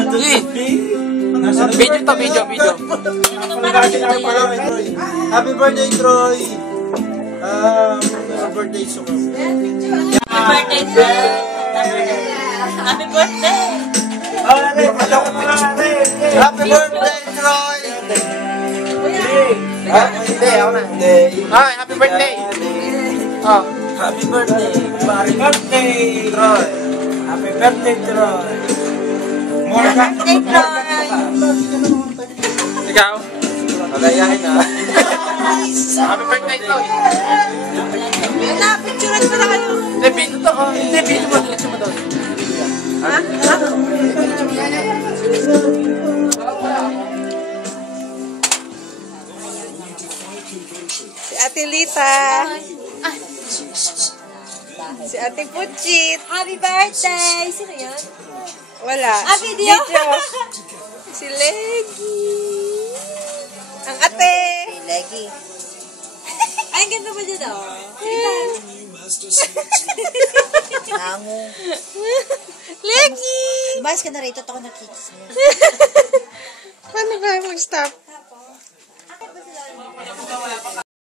Video to, video. Happy birthday, Troy! Happy birthday, Sumo. Happy birthday, Happy birthday! Happy birthday, Troy! Hindi, ako na. Happy birthday! Oh. Happy birthday! Happy birthday, Troy! Happy birthday, Troy! Happy birthday, Troy! Ikaw? Magayahin na. Happy birthday, Troy! Picturean ko na kayo. Hindi, video to. Hindi, video mo. Diretso mo doon. Ha? Si Ate Lita. Si Ate Puchit. Happy birthday! Sino yan? Wala. Video! Si Leggy. Ang ate. Si Leggy. Ay, ang ganda ba dyan, oh? Nango. Leggy! Lumayas ka na rito, ako nakikis mo. Paano ba mag-stop?